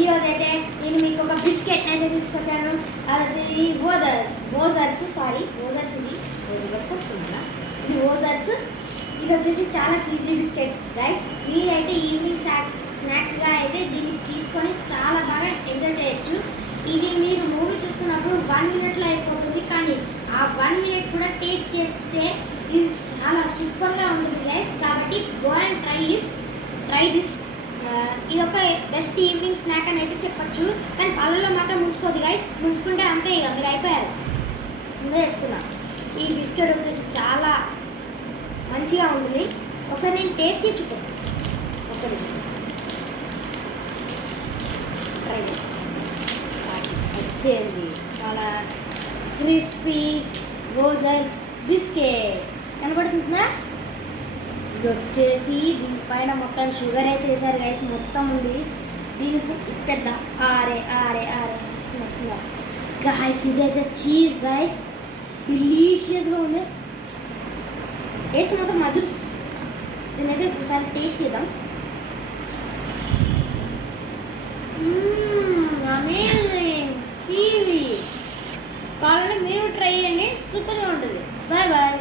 ఈరోజు అయితే నేను మీకు ఒక బిస్కెట్ అయితే తీసుకొచ్చాను. అది వచ్చేది ఓజర్స్ ఇది ఇది ఓజర్స్. ఇది వచ్చేసి చాలా చీజీ బిస్కెట్ గైస్. మీరైతే ఈవినింగ్ స్నాక్స్గా అయితే దీన్ని తీసుకొని చాలా బాగా ఎంజాయ్ చేయొచ్చు. ఇది మీరు మూవీ చూస్తున్నప్పుడు 1 మినిట్లో అయిపోతుంది, కానీ ఆ 1 మినిట్ కూడా టేస్ట్ చేస్తే ఇది చాలా సూపర్గా ఉంటుంది గైస్. కాబట్టి గో అండ్ ట్రై దిస్. ఇది ఒక బెస్ట్ ఈవినింగ్ స్నాక్ అని అయితే చెప్పచ్చు, కానీ పళ్ళలో మాత్రం ముంచుకోదు గైస్. ముంచుకుంటే అంతే, ఇక మీరు అయిపోయారు. ముందే చెప్తున్నా, ఈ బిస్కెట్ వచ్చేసి చాలా మంచిగా ఉంటుంది. ఒకసారి నేను టేస్ట్ చూపుతాను. ఒకటి ట్రై వచ్చేది చాలా క్రిస్పీ ఓజర్స్ బిస్కెట్ కనబడుతుందా? ఇది వచ్చేసి దీనిపైన మొత్తం షుగర్ అయితే వేసారు గైస్, మొత్తం ఉంది. దీనికి పెద్ద ఆరే వస్తుందా గాయస్. ఇదైతే చీజ్ గైస్, డిలీషియస్గా ఉంది. టేస్ట్ మాత్రం మధుర్. దీనైతే ఒకసారి టేస్ట్ చేద్దాం. Amazing feel. కావాలంటే మీరు ట్రై చేయండి, సూపర్గా ఉంటుంది. Bye bye.